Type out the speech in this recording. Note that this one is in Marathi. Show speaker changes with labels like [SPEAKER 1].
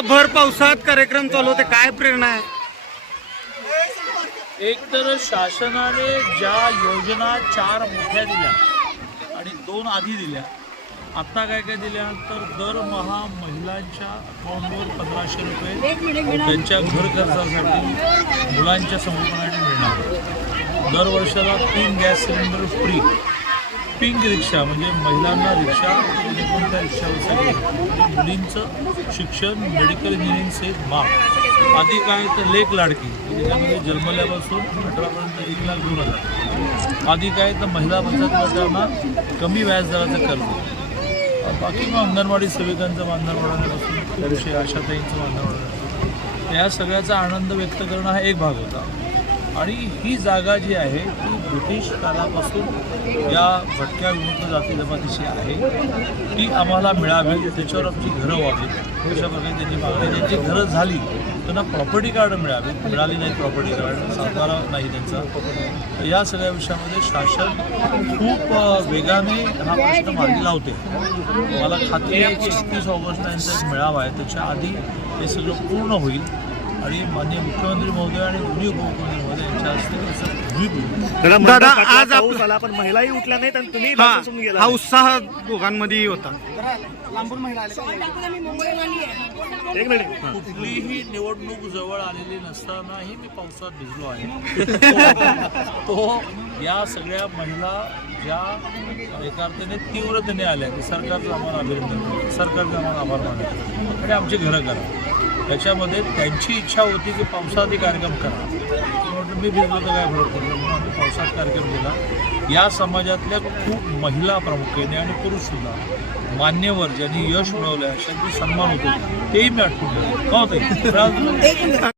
[SPEAKER 1] भर पावसात कार्यक्रम चालू होते. काय प्रेरणा आहे?
[SPEAKER 2] एक तर शासनाने ज्या योजना चार मोठ्या दिल्या आणि दोन आधी दिल्या. आत्ता काय काय दिल्या तर दरमहा महिलांच्या अकाउंटवर पंधराशे रुपये त्यांच्या घर खर्चासाठी मुलांच्या संगोपनासाठी मिळणार. दर वर्षाला तीन gas cylinder free. Pink rickshaw म्हणजे महिलांना रिक्षा म्हणजे कोणत्या रिक्षावर मुलींचं शिक्षण मेडिकल इंजिनिअरिंग सहित माफ आधी काय तर लेख लाडकी म्हणजे त्याच्यामध्ये जन्मल्यापासून अठरापर्यंत एक लाख दोन हजार. आधी काय तर महिला बचत गटांना कमी व्याजदराचं कर्ज. बाकी मग अंगणवाडी सेविकांचं मानधन वाढवण्यापासून त्याविषयी आशाताईंचं मानधन वाढवण्यापासून या सगळ्याचा आनंद व्यक्त करणं हा एक भाग होता. आणि ही जागा जी आहे ती ब्रिटिश काळापासून या भटक्या विमुक्त जाती जमातीची आहे. ती आम्हाला मिळावी त्याच्यावर आमची घरं व्हावी. अशा प्रकारे त्यांची मागणी ज्यांची घरं झाली त्यांना प्रॉपर्टी कार्ड मिळावी. मिळाली नाही प्रॉपर्टी कार्ड सातारा नाही त्यांचा. या सगळ्या विषयामध्ये शासन खूप वेगाने हा प्रश्न मार्गी लावते मला खात्री आहे की एकतीस ऑगस्टला यांचा मेळावा आहे. त्याच्या आधी हे सगळं पूर्ण होईल. आणि माननीय मुख्यमंत्री महोदय आणि दोन्ही उपमुख्यमंत्री महोदय यांच्या हस्ते भूमिपूजन
[SPEAKER 1] दादा आज आप
[SPEAKER 3] पाऊस आला पण महिलाही उठल्या नाहीत आणि तुम्ही
[SPEAKER 1] हा
[SPEAKER 3] गेला
[SPEAKER 1] हा उत्साह दोघांमध्ये होता.
[SPEAKER 3] एक मिनिट.
[SPEAKER 2] कुठलीही निवडणूक जवळ आलेली नसतानाही मी पावसात भिजलो आहे. तो या सगळ्या महिला ज्या एका अर्थाने तीव्रतेने आल्या की सरकारचं आम्हाला अभिनंदन करतो सरकारचं आम्हाला आभार मानतो. आणि आमची घरं करा. त्याच्यामध्ये त्यांची इच्छा होती की पावसात कार्यक्रम करा. म्हटलं मी भिजलो तर काय फरक पडलं म्हणून आम्ही पावसात कार्यक्रम केला. या समाजातल्या खूप महिला प्रामुख्याने आणि पुरुषसुद्धा मान्यवर ज्यांनी यश मिळवलं अशांचे सन्मान होतो तेही मी आठवून का होतं